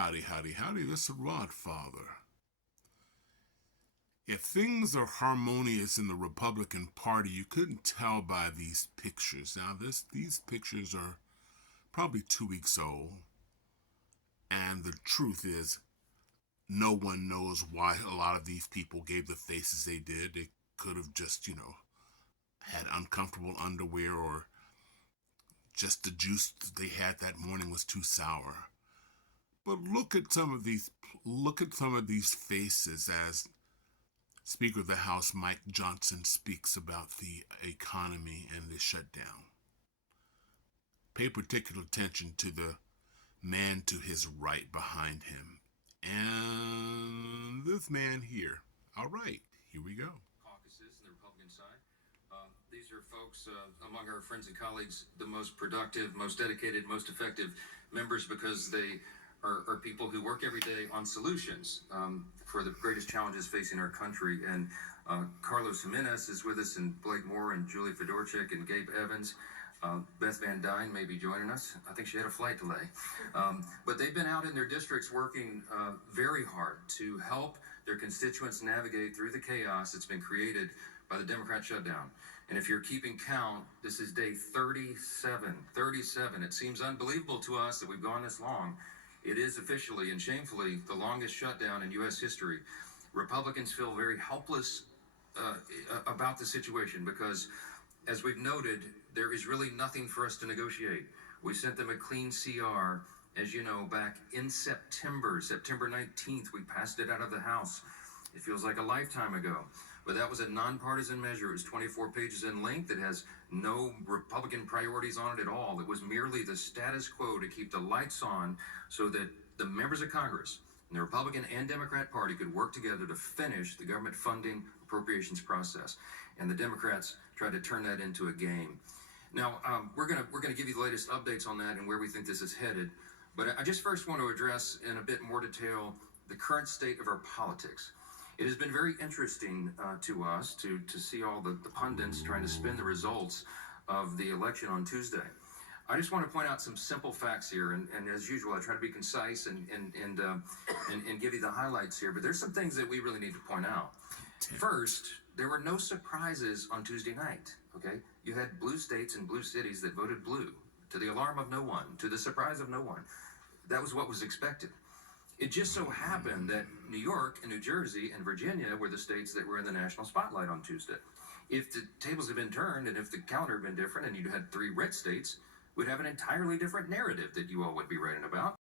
Howdy, howdy, howdy, this is Rod Father. If things are harmonious in the Republican Party, you couldn't tell by these pictures. Now, these pictures are probably 2 weeks old, and the truth is, no one knows why a lot of these people gave the faces they did. They could have just, had uncomfortable underwear, or just the juice they had that morning was too sour. But look at some of these faces as Speaker of the House Mike Johnson speaks about the economy and the shutdown. Pay particular attention to the man to his right behind him. And this man here. All right, here we go. Caucuses and the Republican side. These are folks among our friends and colleagues, the most productive, most dedicated, most effective members, because they are people who work every day on solutions for the greatest challenges facing our country. And Carlos Jimenez is with us, and Blake Moore, and Julie Fedorchik, and Gabe Evans. Beth Van Dyne may be joining us. I think she had a flight delay. But they've been out in their districts working very hard to help their constituents navigate through the chaos that's been created by the Democrat shutdown. And if you're keeping count, this is day 37. 37. It seems unbelievable to us that we've gone this long. It is officially and shamefully the longest shutdown in U.S. history. Republicans feel very helpless about the situation because, as we've noted, there is really nothing for us to negotiate. We sent them a clean CR, as you know, back in September 19th. We passed it out of the House. It feels like a lifetime ago. But that was a nonpartisan measure. It was 24 pages in length. It has no Republican priorities on it at all. It was merely the status quo to keep the lights on so that the members of Congress, and the Republican and Democrat Party, could work together to finish the government funding appropriations process. And the Democrats tried to turn that into a game. Now, we're gonna give you the latest updates on that and where we think this is headed. But I just first want to address in a bit more detail the current state of our politics. It has been very interesting to us to see all the pundits trying to spin the results of the election on Tuesday. I just want to point out some simple facts here, and as usual, I try to be concise and give you the highlights here. But there's some things that we really need to point out. First, there were no surprises on Tuesday night. Okay, you had blue states and blue cities that voted blue, to the alarm of no one, to the surprise of no one. That was what was expected. It just so happened that New York and New Jersey and Virginia were the states that were in the national spotlight on Tuesday. If the tables had been turned and if the calendar had been different and you had 3 red states, we'd have an entirely different narrative that you all would be writing about.